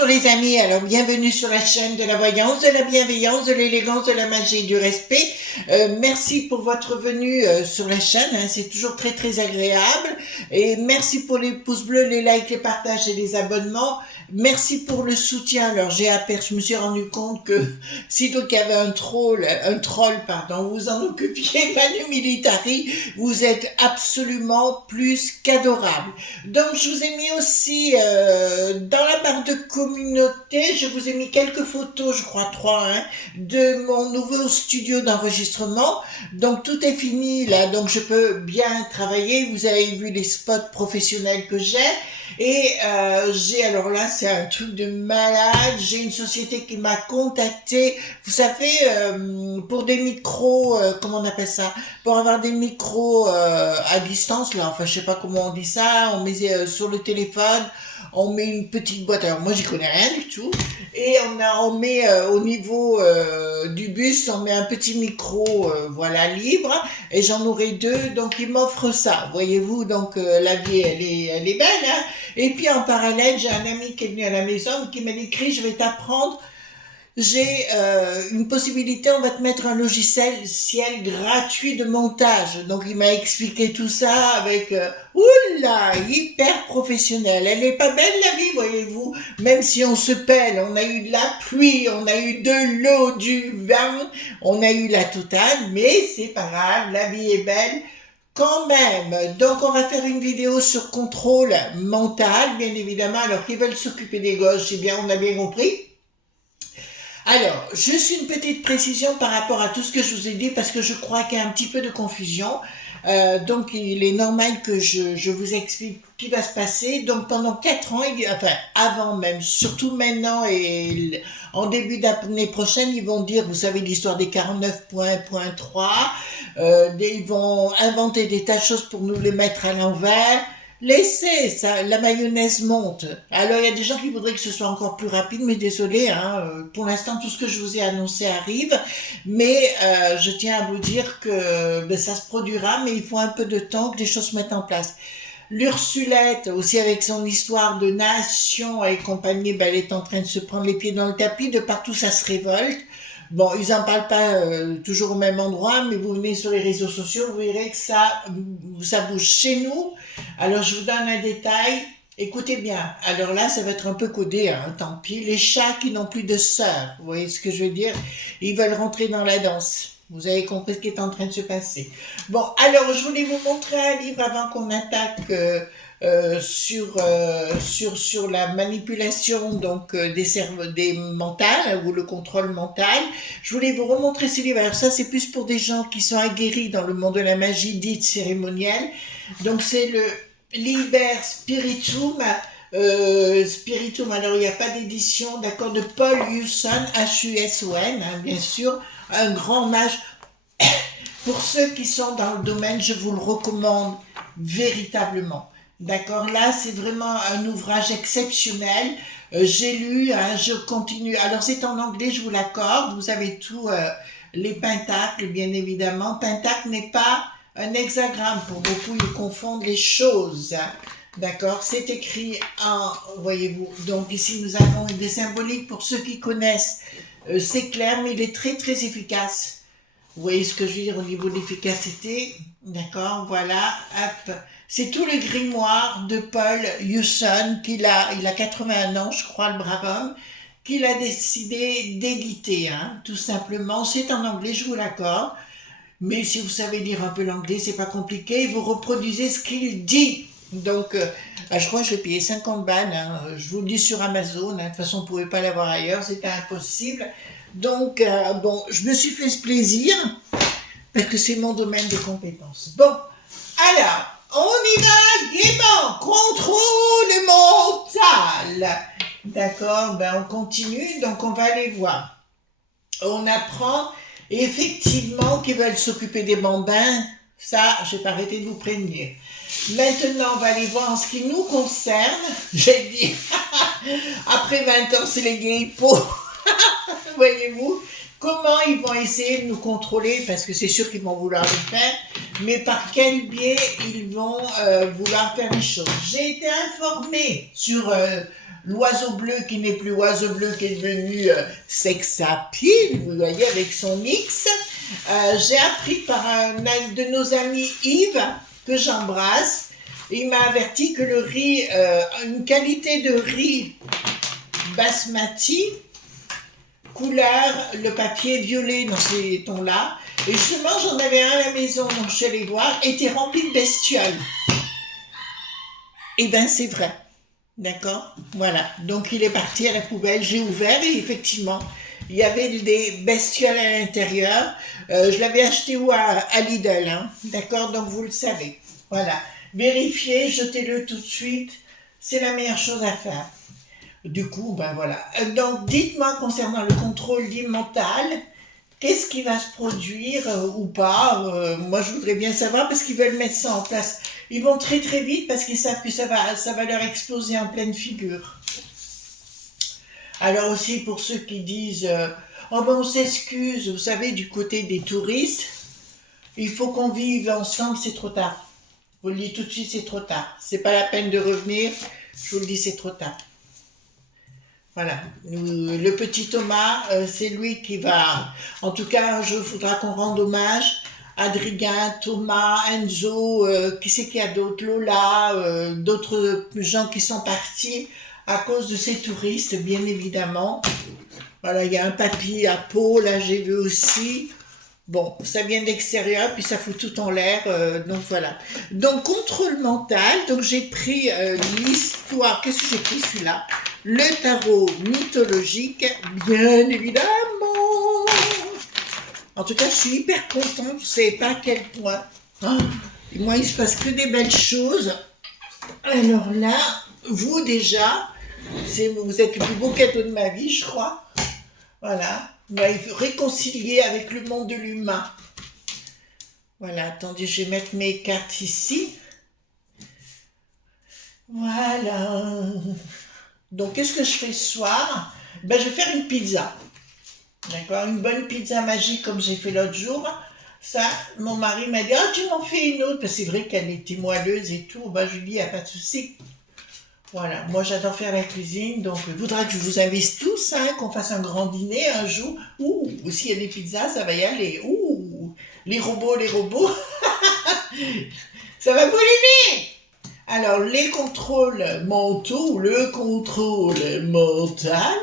Bonjour les amis, alors bienvenue sur la chaîne de la voyance, de la bienveillance, de l'élégance, de la magie et du respect. Merci pour votre venue sur la chaîne, hein, c'est toujours très très agréable. Et merci pour les pouces bleus, les likes, les partages et les abonnements. Merci pour le soutien. Alors je me suis rendu compte que sitôt qu'il y avait un troll, pardon, vous en occupiez, Manu Militari, vous êtes absolument plus qu'adorable. Donc je vous ai mis aussi dans la barre de communauté, je vous ai mis quelques photos, je crois 3, hein, de mon nouveau studio d'enregistrement. Donc tout est fini là, donc je peux bien travailler. Vous avez vu les spots professionnels que j'ai. Et alors là, c'est un truc de malade. J'ai une société qui m'a contacté. Vous savez, pour des micros, comment on appelle ça? Pour avoir des micros à distance, là. Enfin, je sais pas comment on dit ça. On met sur le téléphone, on met une petite boîte. Alors moi, j'y connais rien du tout. Et on met au niveau du bus, on met un petit micro, voilà, libre. Et j'en aurai 2, donc ils m'offrent ça. Voyez-vous, donc la vie, elle est belle, hein. Et puis en parallèle, j'ai un ami qui est venu à la maison qui m'a écrit, je vais t'apprendre, j'ai une possibilité, on va te mettre un logiciel gratuit de montage. Donc il m'a expliqué tout ça avec, oula, hyper professionnel. Elle n'est pas belle la vie, voyez-vous, même si on se pèle, on a eu de la pluie, on a eu de l'eau, du vent, on a eu la totale, mais c'est pas grave, la vie est belle. Quand même, donc on va faire une vidéo sur contrôle mental, bien évidemment, alors qu'ils veulent s'occuper des gosses, c'est bien, on a bien compris. Alors, juste une petite précision par rapport à tout ce que je vous ai dit, parce que je crois qu'il y a un petit peu de confusion. Donc, il est normal que je vous explique ce qui va se passer. Donc, pendant 4 ans, enfin, avant même, surtout maintenant et en début d'année prochaine, ils vont dire, vous savez, l'histoire des 49.3, ils vont inventer des tas de choses pour nous les mettre à l'envers. Laissez, ça, la mayonnaise monte. Alors, il y a des gens qui voudraient que ce soit encore plus rapide, mais désolé, hein, pour l'instant, tout ce que je vous ai annoncé arrive, mais je tiens à vous dire que ben, ça se produira, mais il faut un peu de temps que les choses se mettent en place. L'Ursulette, aussi avec son histoire de nation et compagnie, ben, elle est en train de se prendre les pieds dans le tapis, de partout ça se révolte. Bon, ils en parlent pas toujours au même endroit, mais vous venez sur les réseaux sociaux, vous verrez que ça bouge chez nous. Alors, je vous donne un détail. Écoutez bien. Alors là, ça va être un peu codé, hein, tant pis. Les chats qui n'ont plus de sœurs, vous voyez ce que je veux dire? Ils veulent rentrer dans la danse. Vous avez compris ce qui est en train de se passer. Bon, alors, je voulais vous montrer un livre avant qu'on attaque sur la manipulation donc des mentales ou le contrôle mental. Je voulais vous remontrer ce livre. Alors ça, c'est plus pour des gens qui sont aguerris dans le monde de la magie dite cérémonielle. Donc c'est le Liber Spiritum. Spiritum, alors il n'y a pas d'édition, d'accord, de Paul Husson, H-U-S-O-N, hein, bien sûr, un grand mage. Pour ceux qui sont dans le domaine, je vous le recommande véritablement. D'accord, là c'est vraiment un ouvrage exceptionnel. J'ai lu, hein, je continue. Alors c'est en anglais, je vous l'accorde. Vous avez tout, les pentacles, bien évidemment. Pentacle n'est pas un hexagramme. Pour beaucoup, ils confondent les choses. D'accord, c'est écrit en, voyez-vous. Donc ici nous avons des symboliques pour ceux qui connaissent. C'est clair, mais il est très très efficace. Vous voyez ce que je veux dire au niveau de l'efficacité? D'accord, voilà, hop. C'est tout le grimoire de Paul Husson, il a 81 ans, je crois, le brave homme, qu'il a décidé d'éditer, hein, tout simplement. C'est en anglais, je vous l'accorde. Mais si vous savez lire un peu l'anglais, c'est pas compliqué. Vous reproduisez ce qu'il dit. Donc, je crois que je vais payer 50 balles. Hein. Je vous le dis sur Amazon. Hein. De toute façon, vous ne pouvez pas l'avoir ailleurs. C'était impossible. Donc, bon, je me suis fait ce plaisir parce que c'est mon domaine de compétences. Bon, alors, on y va gaiement. Contrôle mental. D'accord, ben on continue. Donc, on va aller voir. On apprend effectivement qu'ils veulent s'occuper des bambins. Ça, je n'ai pas arrêté de vous prévenir. Maintenant, on va aller voir en ce qui nous concerne. J'ai dit, après 20 ans, c'est les vieilles peaux. Voyez-vous, comment ils vont essayer de nous contrôler, parce que c'est sûr qu'ils vont vouloir le faire, mais par quel biais ils vont vouloir faire les choses. J'ai été informée sur l'oiseau bleu qui n'est plus oiseau bleu, qui est devenu sexapile, vous voyez, avec son mix. J'ai appris par un de nos amis Yves, que j'embrasse. Il m'a averti que le riz, une qualité de riz basmati, couleur, le papier violet dans ces tons-là. Et justement, j'en avais un à la maison, donc je suis allée voir, était rempli de bestioles. Eh bien, c'est vrai. D'accord? Voilà. Donc, il est parti à la poubelle. J'ai ouvert et effectivement, il y avait des bestioles à l'intérieur. Je l'avais acheté où à Lidl. Hein? D'accord? Donc, vous le savez. Voilà. Vérifiez, jetez-le tout de suite. C'est la meilleure chose à faire. Du coup, ben voilà. Donc, dites-moi concernant le contrôle dit mental, qu'est-ce qui va se produire ou pas moi, je voudrais bien savoir parce qu'ils veulent mettre ça en place. Ils vont très très vite parce qu'ils savent que ça va leur exploser en pleine figure. Alors aussi, pour ceux qui disent oh ben on s'excuse, vous savez, du côté des touristes, il faut qu'on vive ensemble, c'est trop tard. Je vous le dis tout de suite, c'est trop tard. C'est pas la peine de revenir, je vous le dis, c'est trop tard. Voilà, le petit Thomas, c'est lui qui va... En tout cas, un jour, il faudra qu'on rende hommage à Adrien, Thomas, Enzo, qui c'est qu'il y a d'autres, Lola, d'autres gens qui sont partis à cause de ces touristes, bien évidemment. Voilà, il y a un papy à Pau, là j'ai vu aussi. Bon, ça vient de l'extérieur, puis ça fout tout en l'air, donc voilà. Donc, contrôle mental, donc j'ai pris l'histoire, qu'est-ce que j'ai pris celui-là? Le tarot mythologique, bien évidemment. En tout cas, je suis hyper contente, vous ne savez pas à quel point. Oh, et moi, il se passe que des belles choses. Alors là, vous déjà, vous êtes le plus beau cadeau de ma vie, je crois. Voilà. Il faut réconcilier avec le monde de l'humain. Voilà, attendez, je vais mettre mes cartes ici. Voilà. Donc, qu'est-ce que je fais ce soir? Ben, je vais faire une pizza. D'accord? Une bonne pizza magique comme j'ai fait l'autre jour. Ça, mon mari m'a dit, ah, tu m'en fais une autre. Parce que c'est vrai qu'elle était moelleuse et tout. Ben, je lui dis, il n'y a pas de souci. Voilà, moi j'adore faire la cuisine, donc il faudra que je vous invite tous, hein, qu'on fasse un grand dîner un jour. Ouh, s'il y a des pizzas, ça va y aller. Ouh, les robots, ça va bouliner. Alors, les contrôles mentaux, ou le contrôle mental,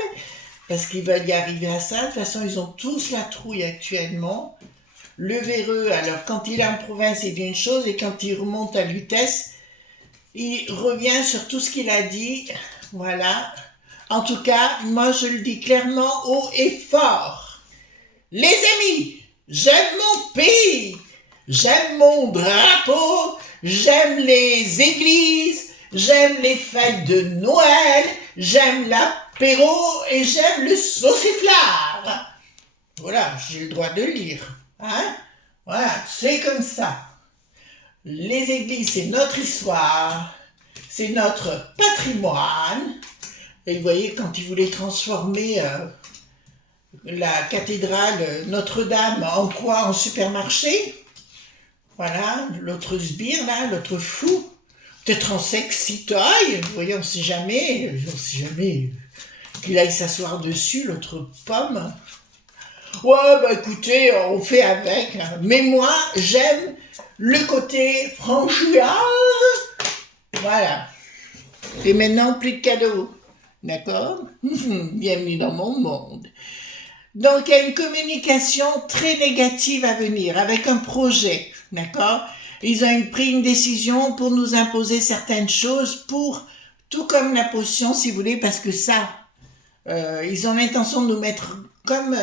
parce qu'ils veulent y arriver à ça, de toute façon, ils ont tous la trouille actuellement. Le véreux, alors quand il est en province, il dit une chose, et quand il remonte à Lutèce, il revient sur tout ce qu'il a dit, voilà. En tout cas, moi je le dis clairement haut et fort. Les amis, j'aime mon pays, j'aime mon drapeau, j'aime les églises, j'aime les fêtes de Noël, j'aime l'apéro et j'aime le sauciflard. Voilà, j'ai le droit de lire, hein? Voilà, c'est comme ça. Les églises, c'est notre histoire, c'est notre patrimoine. Et vous voyez, quand ils voulaient transformer la cathédrale Notre-Dame en quoi? En supermarché. Voilà, l'autre sbire là, l'autre fou. Peut-être en sexy toy, vous voyez, on ne sait jamais qu'il aille s'asseoir dessus, l'autre pomme. Ouais, bah écoutez, on fait avec. Mais moi, j'aime le côté franchouillard. Voilà. Et maintenant, plus de cadeaux. D'accord? Bienvenue dans mon monde. Donc, il y a une communication très négative à venir avec un projet. D'accord? Ils ont pris une décision pour nous imposer certaines choses, tout comme la potion, si vous voulez, parce que ça, ils ont l'intention de nous mettre comme,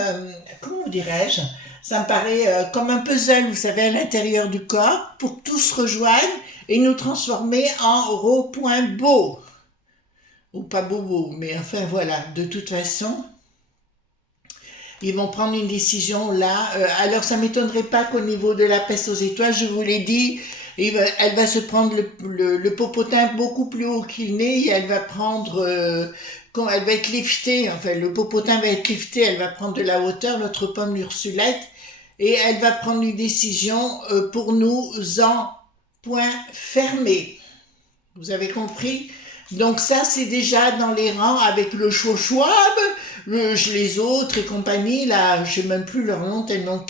comment dirais-je, ça me paraît comme un puzzle, vous savez, à l'intérieur du corps, pour que tout se rejoigne et nous transformer en Ro.beau. Ou pas bobo, mais enfin voilà, de toute façon, ils vont prendre une décision là. Alors ça ne m'étonnerait pas qu'au niveau de la peste aux étoiles, je vous l'ai dit, elle va se prendre le popotin beaucoup plus haut qu'il n'est et elle va prendre... quand elle va être liftée, enfin le popotin va être lifté, elle va prendre de la hauteur, notre pomme l'Ursulette, et elle va prendre une décision pour nous en point fermé. Vous avez compris? Donc ça, c'est déjà dans les rangs avec le Schwab, les autres et compagnie, là, je sais même plus leur nom tellement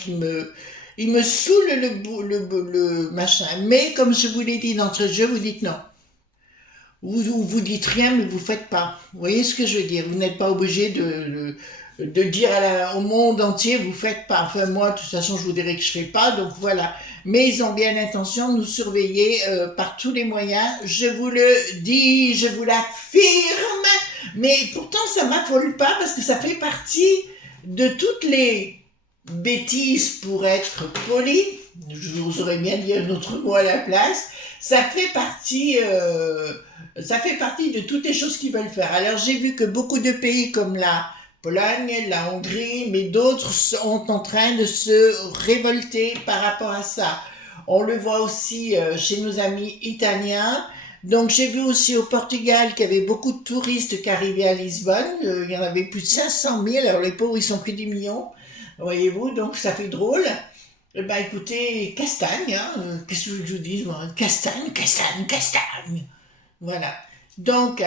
ils me saoulent le machin. Mais comme je vous l'ai dit d'entre jeu, vous dites non. Vous dites rien, mais vous faites pas. Vous voyez ce que je veux dire? Vous n'êtes pas obligé de dire au monde entier, vous faites pas. Enfin, moi, de toute façon, je vous dirais que je fais pas, donc voilà. Mais ils ont bien l'intention de nous surveiller par tous les moyens. Je vous le dis, je vous l'affirme. Mais pourtant, ça m'affole pas parce que ça fait partie de toutes les bêtises pour être poli. Je vous aurais bien dit un autre mot à la place. Ça fait partie de toutes les choses qu'ils veulent faire. Alors j'ai vu que beaucoup de pays comme la Pologne, la Hongrie, mais d'autres sont en train de se révolter par rapport à ça. On le voit aussi chez nos amis italiens. Donc j'ai vu aussi au Portugal qu'il y avait beaucoup de touristes qui arrivaient à Lisbonne. Il y en avait plus de 500 000. Alors les pauvres, ils sont que 10 millions. Voyez-vous, donc ça fait drôle. Eh ben écoutez, castagne, hein, qu'est-ce que je vous dis, moi? Castagne, castagne, castagne. Voilà. Donc,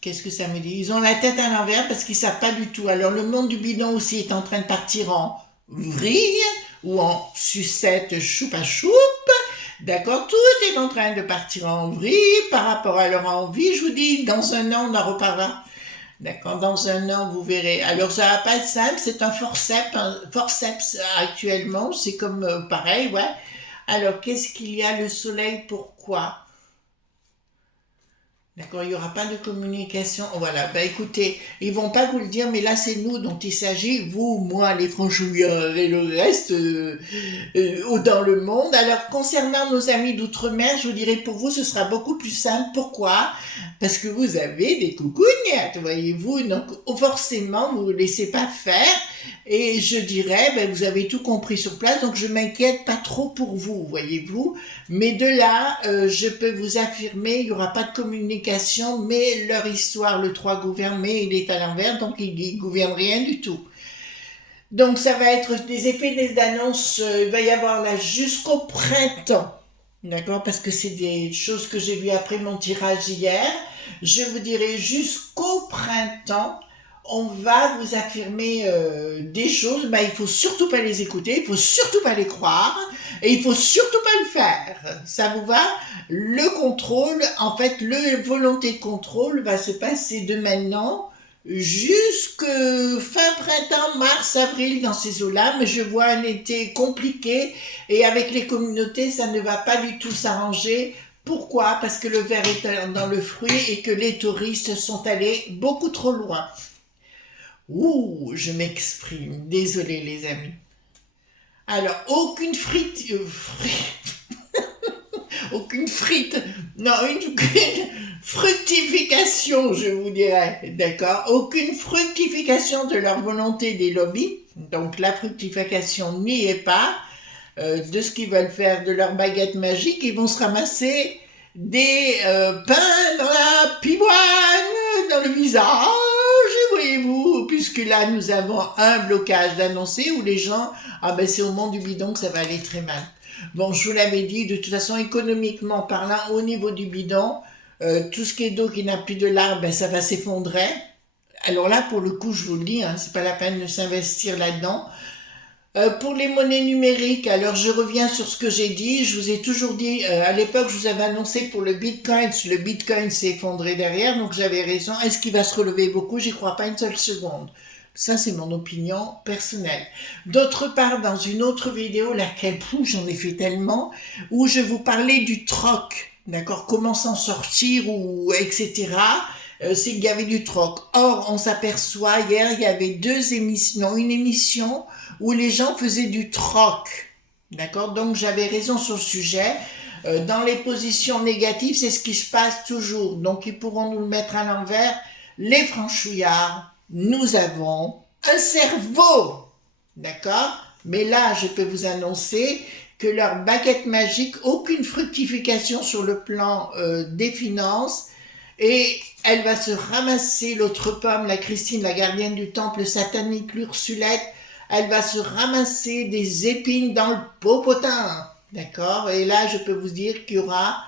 qu'est-ce que ça me dit? Ils ont la tête à l'envers parce qu'ils savent pas du tout. Alors le monde du bidon aussi est en train de partir en vrille ou en sucette choupe à choupe. D'accord? Tout est en train de partir en vrille par rapport à leur envie. Je vous dis, dans un an, on en reparlera. D'accord, dans un an, vous verrez. Alors, ça va pas être simple, c'est un forceps actuellement, c'est comme pareil, ouais. Alors, qu'est-ce qu'il y a? Le soleil, pourquoi? D'accord, il n'y aura pas de communication. Voilà, bah écoutez, ils vont pas vous le dire, mais là c'est nous dont il s'agit, vous, moi, les franchouillards et le reste dans le monde. Alors, concernant nos amis d'outre-mer, je vous dirais pour vous, ce sera beaucoup plus simple. Pourquoi? Parce que vous avez des coucougnettes, voyez-vous, donc forcément, vous ne vous laissez pas faire. Et je dirais, ben, vous avez tout compris sur place, donc je m'inquiète pas trop pour vous, voyez-vous. Mais de là, je peux vous affirmer, il n'y aura pas de communication, mais leur histoire, le 3 gouverne, mais il est à l'envers, donc il ne gouverne rien du tout. Donc ça va être des effets d'annonce, il va y avoir là jusqu'au printemps, d'accord? Parce que c'est des choses que j'ai vues après mon tirage hier. Je vous dirai jusqu'au printemps, on va vous affirmer des choses, bah, il faut surtout pas les écouter, il faut surtout pas les croire, et il faut surtout pas le faire. Ça vous va? Le contrôle, en fait, le volonté de contrôle va se passer de maintenant jusque fin printemps, mars, avril dans ces eaux-là, mais je vois un été compliqué, et avec les communautés, ça ne va pas du tout s'arranger. Pourquoi? Parce que le ver est dans le fruit et que les touristes sont allés beaucoup trop loin. Ouh, je m'exprime. Désolé les amis. Alors, aucune frite... aucune frite... Non, une fructification, je vous dirais. D'accord? Aucune fructification de leur volonté des lobbies. Donc, la fructification n'y est pas. De ce qu'ils veulent faire de leur baguette magique, ils vont se ramasser des pains dans la pivoine, dans le visage, voyez-vous, puisque là nous avons un blocage d'annoncer où les gens, ah ben c'est au moment du bidon que ça va aller très mal. Bon, je vous l'avais dit, de toute façon économiquement parlant, au niveau du bidon, tout ce qui est d'eau qui n'a plus de larmes, ben ça va s'effondrer. Alors là, pour le coup, je vous le dis, hein, c'est pas la peine de s'investir là-dedans. Pour les monnaies numériques, alors je reviens sur ce que j'ai dit. Je vous ai toujours dit, à l'époque, je vous avais annoncé pour le Bitcoin s'est effondré derrière, donc j'avais raison. Est-ce qu'il va se relever beaucoup? J'y crois pas une seule seconde. Ça, c'est mon opinion personnelle. D'autre part, dans une autre vidéo, laquelle, j'en ai fait tellement, où je vous parlais du troc, d'accord? Comment s'en sortir, ou etc. C'est qu'il y avait du troc. Or, on s'aperçoit, hier, il y avait une émission où les gens faisaient du troc. D'accord? Donc, j'avais raison sur le sujet. Dans les positions négatives, c'est ce qui se passe toujours. Donc, ils pourront nous le mettre à l'envers. Les franchouillards, nous avons un cerveau. D'accord? Mais là, je peux vous annoncer que leur baguette magique, aucune fructification sur le plan des finances, et elle va se ramasser, l'autre pomme, la Christine, la gardienne du temple satanique, l'Ursulette, elle va se ramasser des épines dans le popotin, d'accord? Et là, je peux vous dire qu'il y aura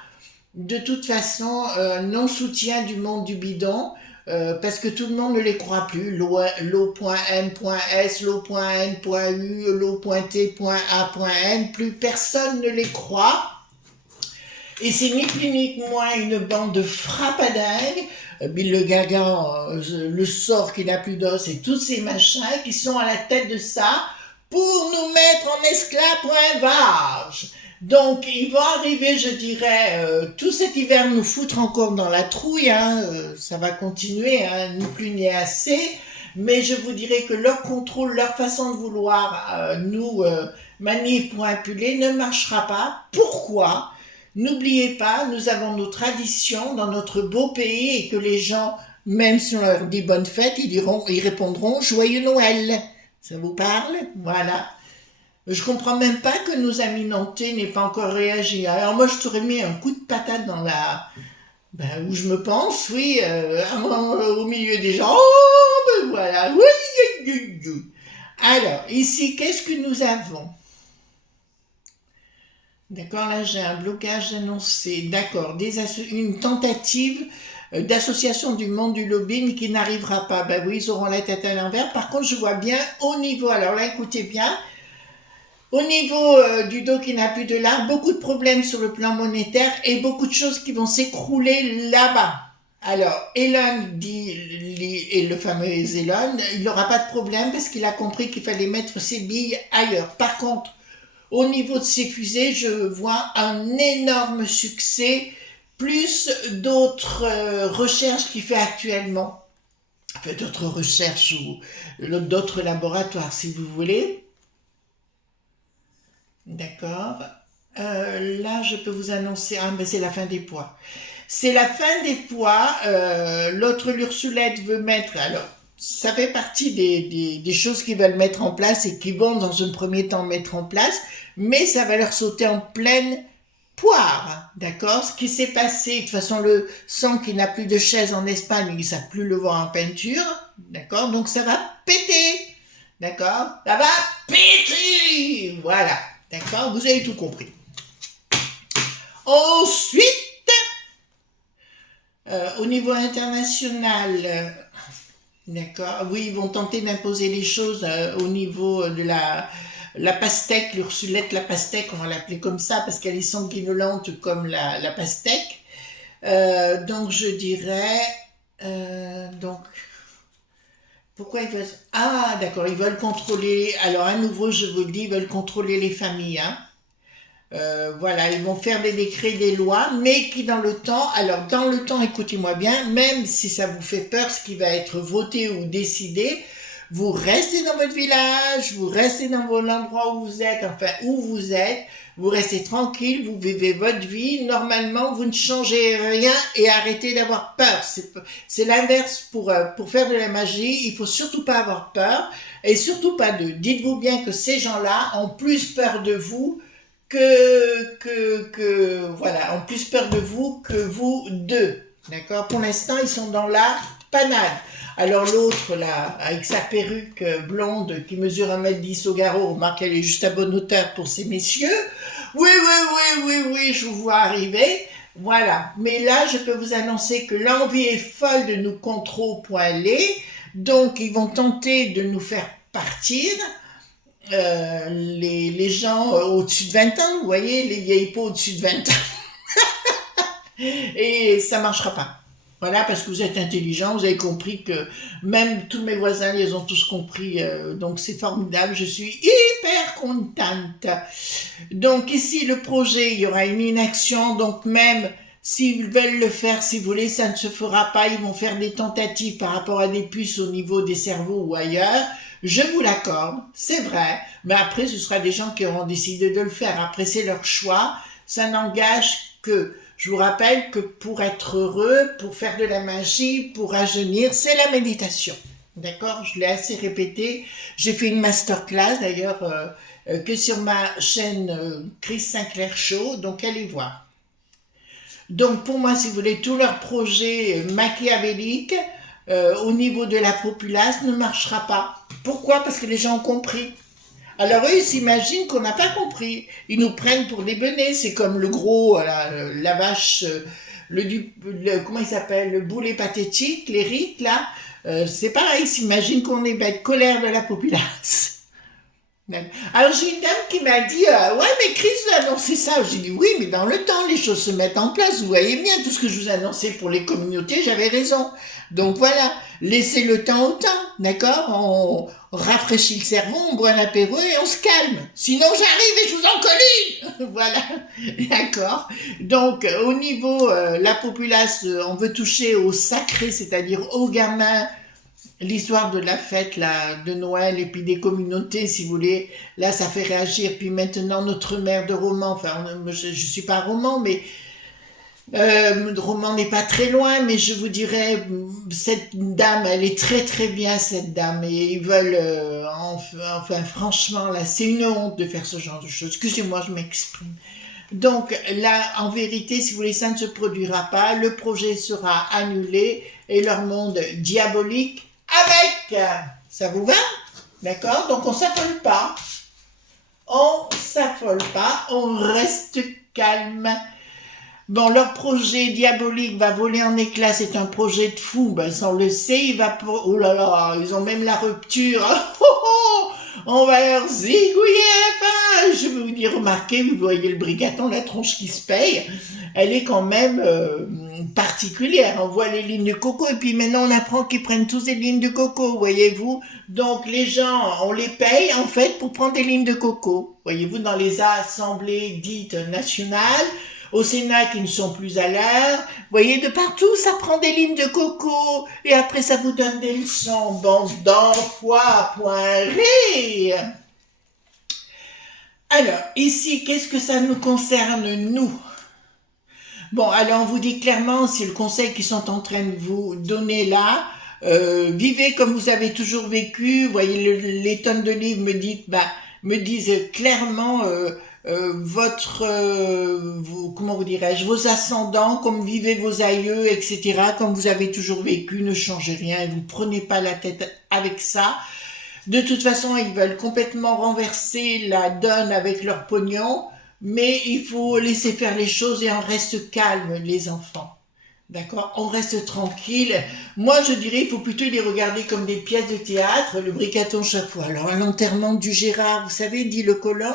de toute façon, non-soutien du monde du bidon, parce que tout le monde ne les croit plus. L'O.M.S, l'O.N.U, l'O.T.A.N, plus personne ne les croit. Et c'est ni plus ni moins une bande de frappadingues, Bill le Gaga, le sort qui n'a plus d'os et tous ces machins qui sont à la tête de ça pour nous mettre en esclavage. Donc, ils vont arriver, je dirais, tout cet hiver nous foutre encore dans la trouille, hein, ça va continuer, hein, ni plus ni assez, mais je vous dirais que leur contrôle, leur façon de vouloir nous manipuler ne marchera pas. Pourquoi ? N'oubliez pas, nous avons nos traditions dans notre beau pays et que les gens, même si on leur dit bonne fête, ils répondront joyeux Noël. Ça vous parle ? Voilà. Je comprends même pas que nos amis nantais n'aient pas encore réagi. Alors moi, je t'aurais mis un coup de patate dans la... où je me pense, oui, au milieu des gens. Oh, voilà. Alors, ici, qu'est-ce que nous avons ? D'accord, là j'ai un blocage annoncé. D'accord, une tentative d'association du monde du lobbying qui n'arrivera pas. Oui, ils auront la tête à l'envers. Par contre, je vois bien au niveau, alors là écoutez bien, au niveau du dos qui n'a plus de lard, beaucoup de problèmes sur le plan monétaire et beaucoup de choses qui vont s'écrouler là-bas. Alors, Elon dit, et le fameux Elon, il n'aura pas de problème parce qu'il a compris qu'il fallait mettre ses billes ailleurs. Par contre, au niveau de ces fusées, je vois un énorme succès, plus d'autres recherches qu'il fait actuellement. Enfin, d'autres recherches ou d'autres laboratoires, si vous voulez. D'accord. Là, je peux vous annoncer... c'est la fin des poids. C'est la fin des poids. L'autre l'Ursulette veut mettre... Alors, ça fait partie des choses qu'ils veulent mettre en place et qu'ils vont, dans un premier temps, mettre en place. Mais ça va leur sauter en pleine poire. D'accord. Ce qui s'est passé... De toute façon, le sang qui n'a plus de chaise en Espagne, ils ne savent plus le voir en peinture. D'accord. Donc, ça va péter. D'accord. Ça va péter. Voilà. D'accord, vous avez tout compris. Ensuite, au niveau international, d'accord, oui, ils vont tenter d'imposer les choses au niveau de la pastèque, l'Ursulette, la pastèque, on va l'appeler comme ça, parce qu'elle est sanguinolente comme la pastèque. Donc, je dirais... donc... Pourquoi ils veulent... Ah, d'accord, ils veulent contrôler... Alors, à nouveau, je vous le dis, ils veulent contrôler les familles. Hein. Voilà, ils vont faire des décrets, des lois, mais qui dans le temps... Alors, dans le temps, écoutez-moi bien, même si ça vous fait peur, ce qui va être voté ou décidé, vous restez dans votre village, vous restez dans l'endroit où vous êtes, enfin, où vous êtes, vous restez tranquille, vous vivez votre vie, normalement, vous ne changez rien et arrêtez d'avoir peur. C'est l'inverse pour faire de la magie, il faut surtout pas avoir peur et surtout pas d'eux. Dites-vous bien que ces gens-là ont plus peur de vous voilà, ont plus peur de vous que vous d'eux. D'accord? Pour l'instant, ils sont dans la panade. Alors l'autre, là, avec sa perruque blonde qui mesure 1m10 au garrot, remarque qu'elle est juste à bonne hauteur pour ces messieurs. Oui, je vous vois arriver. Voilà. Mais là, je peux vous annoncer que l'envie est folle de nous contrôler. Donc, ils vont tenter de nous faire partir. Les gens au-dessus de 20 ans, vous voyez, les vieilles peaux au-dessus de 20 ans. Et ça marchera pas. Voilà, parce que vous êtes intelligents, vous avez compris que même tous mes voisins, ils ont tous compris, donc c'est formidable, je suis hyper contente. Donc ici, le projet, il y aura une inaction, donc même s'ils veulent le faire, si vous voulez, ça ne se fera pas, ils vont faire des tentatives par rapport à des puces au niveau des cerveaux ou ailleurs, je vous l'accorde, c'est vrai, mais après, ce sera des gens qui auront décidé de le faire, après c'est leur choix, ça n'engage que... Je vous rappelle que pour être heureux, pour faire de la magie, pour rajeunir, c'est la méditation. D'accord? Je l'ai assez répété. J'ai fait une masterclass d'ailleurs que sur ma chaîne Chris Sinclair Show, donc allez voir. Donc pour moi, si vous voulez, tout leur projet machiavélique au niveau de la populace ne marchera pas. Pourquoi? Parce que les gens ont compris. Alors eux, ils s'imaginent qu'on n'a pas compris. Ils nous prennent pour des benets. C'est comme le gros, la vache, comment il s'appelle, le boulet pathétique, les rites, là. C'est pareil, ils s'imaginent qu'on est bête, colère de la populace. Alors j'ai une dame qui m'a dit ouais mais Chris a annoncé ça. J'ai dit oui mais dans le temps les choses se mettent en place. Vous voyez bien tout ce que je vous annonçais pour les communautés, j'avais raison. Donc voilà, laissez le temps au temps, d'accord? On rafraîchit le cerveau, on boit un apéro et on se calme. Sinon j'arrive et je vous en colline. Voilà, d'accord. Donc au niveau la populace, on veut toucher au sacré, c'est-à-dire aux gamins. L'histoire de la fête là, de Noël et puis des communautés, si vous voulez, là ça fait réagir. Puis maintenant notre mère de Romans, enfin je suis pas roman, mais Romans n'est pas très loin, mais je vous dirais cette dame, elle est très très bien cette dame et ils veulent, enfin franchement là, c'est une honte de faire ce genre de choses. Excusez-moi, je m'exprime. Donc là, en vérité, si vous voulez, ça ne se produira pas. Le projet sera annulé et leur monde diabolique avec. Ça vous va? D'accord? Donc on s'affole pas. On s'affole pas. On reste calme. Bon, leur projet diabolique va voler en éclats. C'est un projet de fou. Ben, ça on le sait. Il va. Oh là là, ils ont même la rupture. Oh, oh, on va leur zigouiller. Enfin, je vais vous dire, remarquez, vous voyez le brigaton, la tronche qui se paye. Elle est quand même particulière. On voit les lignes de coco et puis maintenant on apprend qu'ils prennent tous des lignes de coco, voyez-vous. Donc les gens, on les paye en fait pour prendre des lignes de coco. Voyez-vous, dans les assemblées dites nationales, au Sénat qui ne sont plus à l'heure, voyez, de partout ça prend des lignes de coco et après ça vous donne des leçons. Bande d'enfoirés. Alors, ici, qu'est-ce que ça nous concerne, nous? Bon, alors on vous dit clairement, c'est le conseil qu'ils sont en train de vous donner là. Vivez comme vous avez toujours vécu. Vous voyez, les tonnes de livres me disent clairement comment vous dirais-je, vos ascendants, comme vivaient vos aïeux, etc. Comme vous avez toujours vécu, ne changez rien et vous prenez pas la tête avec ça. De toute façon, ils veulent complètement renverser la donne avec leur pognon. Mais il faut laisser faire les choses et on reste calme, les enfants. D'accord? On reste tranquille. Moi, je dirais, il faut plutôt les regarder comme des pièces de théâtre, le bricaton chaque fois. Alors, l'enterrement du Gérard, vous savez, dit le colon.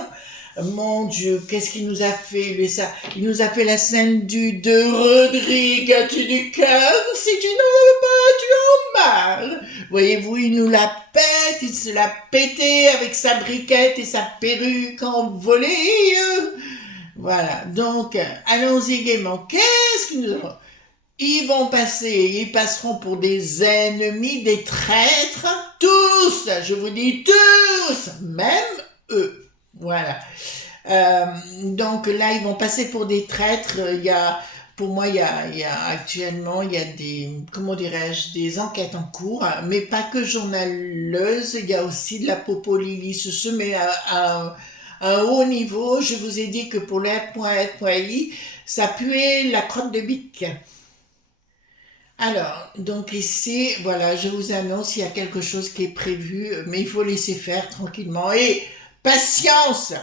Mon Dieu, qu'est-ce qu'il nous a fait, lui, ça? Il nous a fait la scène de Rodrigue, as-tu du cœur? Si tu n'en veux pas, tu en marres. Voyez-vous, il nous la pète, il se l'a pété avec sa briquette et sa perruque envolée. Voilà, donc, allons-y gaiement. Qu'est-ce qu'ils nous ont... ils passeront pour des ennemis, des traîtres, tous, je vous dis tous, même eux. Voilà. Donc là, ils vont passer pour des traîtres. Pour moi, il y a actuellement, il y a des, comment dirais-je, des enquêtes en cours, mais pas que journaleuses. Il y a aussi de la popolilie. Ce se met à un haut niveau. Je vous ai dit que pour le F.F.I, ça puait la crotte de bique. Alors, donc ici, voilà, je vous annonce, il y a quelque chose qui est prévu, mais il faut laisser faire tranquillement. Et patience,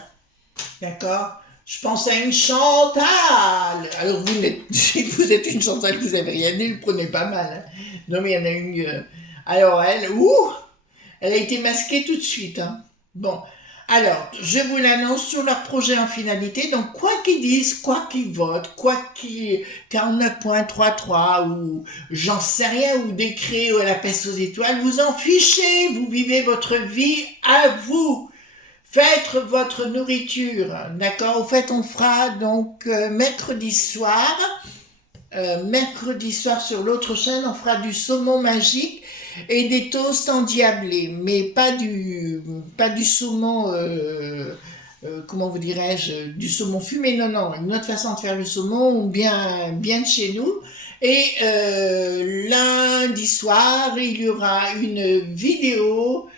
d'accord? Je pense à une Chantal. Alors si vous êtes une Chantal, vous n'avez rien dit, le prenez pas mal. Hein. Non mais il y en a une. Alors elle a été masquée tout de suite. Hein. Bon, alors je vous l'annonce sur leur projet en finalité. Donc quoi qu'ils disent, quoi qu'ils votent, quoi qu'ils 49.33 ou j'en sais rien ou décret ou à la peste aux étoiles, vous en fichez. Vous vivez votre vie à vous. Faites votre nourriture, d'accord? Au fait, on fera donc mercredi soir sur l'autre chaîne, on fera du saumon magique et des toasts endiablés, mais pas du saumon, comment vous dirais-je, du saumon fumé, non, une autre façon de faire le saumon, bien de chez nous. Et lundi soir, il y aura une vidéo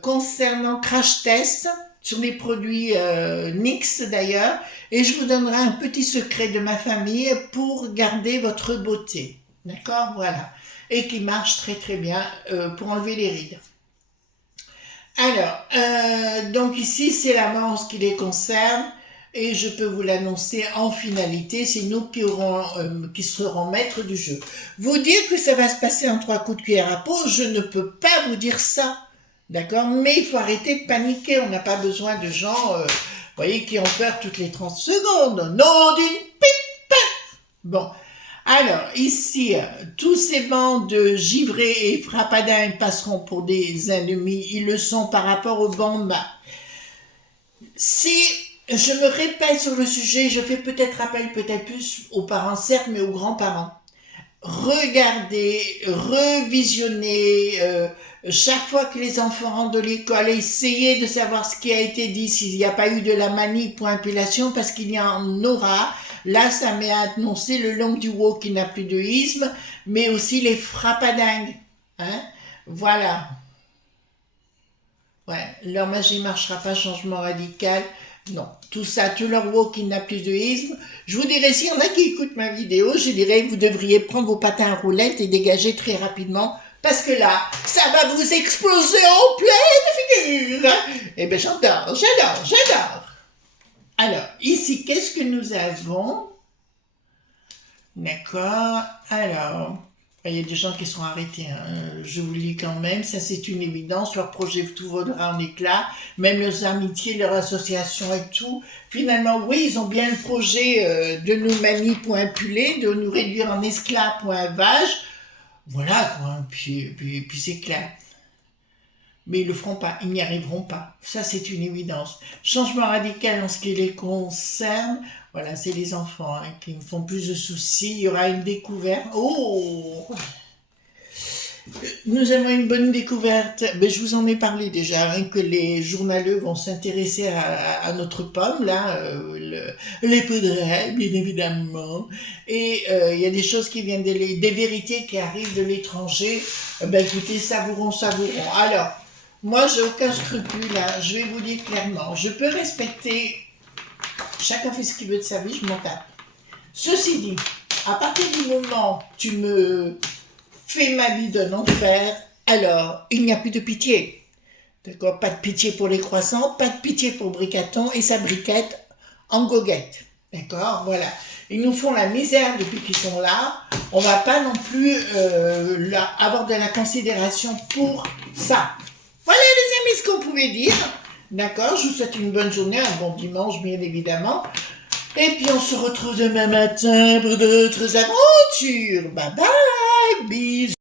concernant crash test sur les produits NYX d'ailleurs, et je vous donnerai un petit secret de ma famille pour garder votre beauté, d'accord, voilà, et qui marche très très bien pour enlever les rides. Alors, donc ici, c'est la main en ce qui les concerne. Et je peux vous l'annoncer en finalité, c'est nous qui serons maîtres du jeu. Vous dire que ça va se passer en 3 coups de cuillère à peau, je ne peux pas vous dire ça. D'accord? Mais il faut arrêter de paniquer. On n'a pas besoin de gens, vous voyez, qui ont peur toutes les 30 secondes. Non d'une pipe! Bon. Alors, ici, tous ces bancs de givrés et frappadins passeront pour des ennemis. Ils le sont par rapport aux bandes. Si je me répète sur le sujet, je fais peut-être appel peut-être plus aux parents, certes, mais aux grands-parents. Regardez, revisionnez, chaque fois que les enfants rentrent de l'école, essayez de savoir ce qui a été dit, s'il n'y a pas eu de la manipulation, parce qu'il y en aura. Là, ça m'est annoncé le long du walk qui n'a plus de isme, mais aussi les frappadingues. Hein? Voilà. Ouais, leur magie ne marchera pas, changement radical. Non, tout ça, tout leur walk qui n'a plus de isme. Je vous dirais, s'il y en a qui écoutent ma vidéo, je dirais que vous devriez prendre vos patins à roulettes et dégager très rapidement, parce que là, ça va vous exploser en pleine figure. Eh bien, j'adore. Alors, ici, qu'est-ce que nous avons? D'accord. Alors, il y a des gens qui sont arrêtés. Hein. Je vous le dis quand même, ça c'est une évidence. Leur projet tout vaudra en éclats. Même leurs amitiés, leurs associations et tout. Finalement, oui, ils ont bien le projet de nous manipuler, de nous réduire en esclaves.vache. Voilà, quoi. Puis c'est clair. Mais ils ne le feront pas, ils n'y arriveront pas. Ça, c'est une évidence. Changement radical en ce qui les concerne. Voilà, c'est les enfants hein, qui me font plus de soucis. Il y aura une découverte. Oh! Nous avons une bonne découverte. Mais je vous en ai parlé déjà, hein, que les journaleux vont s'intéresser à notre pomme, là, les poudrets, bien évidemment. Et il y a des choses qui viennent, des vérités qui arrivent de l'étranger. Ben écoutez, savourons. Alors, moi, j'ai aucun scrupule, là. Je vais vous dire clairement. Je peux respecter. Chacun fait ce qu'il veut de sa vie, je m'en tape. Ceci dit, à partir du moment où tu me fais ma vie d'un enfer, alors il n'y a plus de pitié. D'accord? Pas de pitié pour les croissants, pas de pitié pour Bricaton et sa briquette en goguette. D'accord? Voilà. Ils nous font la misère depuis qu'ils sont là. On va pas non plus avoir de la considération pour ça. Voilà les amis ce qu'on pouvait dire. D'accord, je vous souhaite une bonne journée, un bon dimanche bien évidemment. Et puis on se retrouve demain matin pour d'autres aventures. Bye bye, bisous.